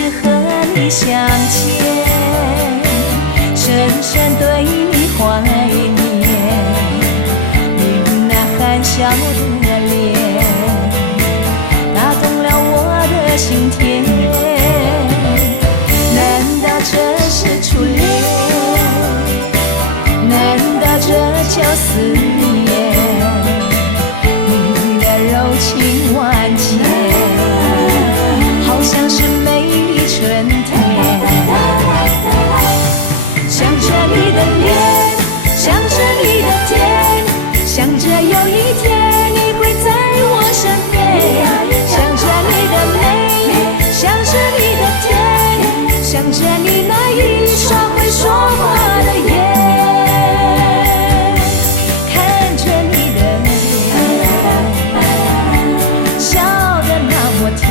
次和你相见，深深对你怀念，你那含笑的脸打动了我的心田。难道这是初恋？难道这叫思念？你的柔情万千，好像是美丽春天。想着你的脸，想着你的甜，想着有一天你会在我身边。想着你的美，想着你的甜，想着你那一双会说话的眼。看着你的脸，笑得那么甜，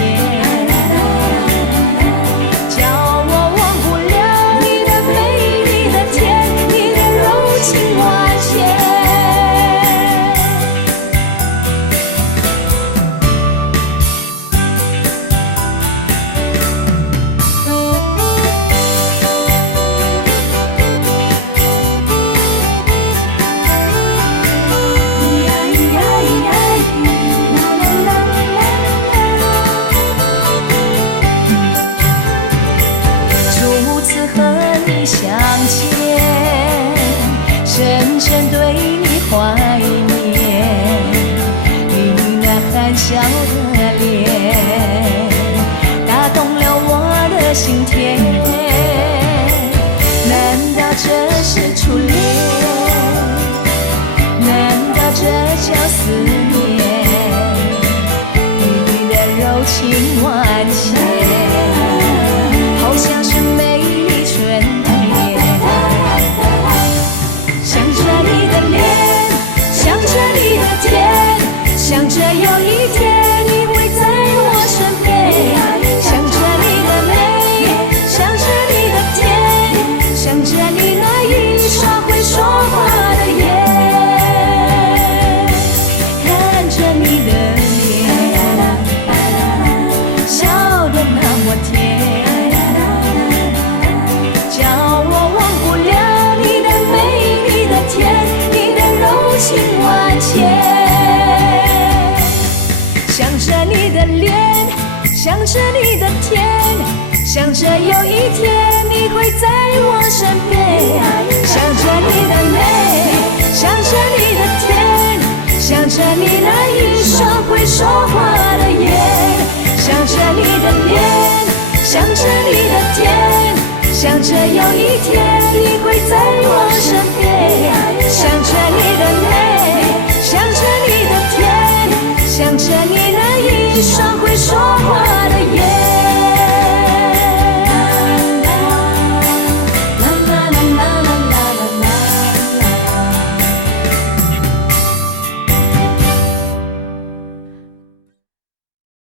叫我忘不了你的美，你的甜，你的柔情万千。初次和你相见，深深对你怀念，你那含笑的脸打动了我的心田。难道这是初恋？难道这叫思念？你的柔情万千，好像是美丽春天。想着你的脸，想着你的甜，想着有一天你会在我身边。想着你的美，想着你的甜，想着你那一双会说话的眼。看着你的脸，笑得那么甜，叫我忘不了你的美，你的甜，你的柔情万千。想着你的脸，想着你的甜，想着有一天你会在我身边。想着你的美，想着你的甜，想着你那一双会说话的眼。想着你的脸，想着你的甜，想着有一天你会在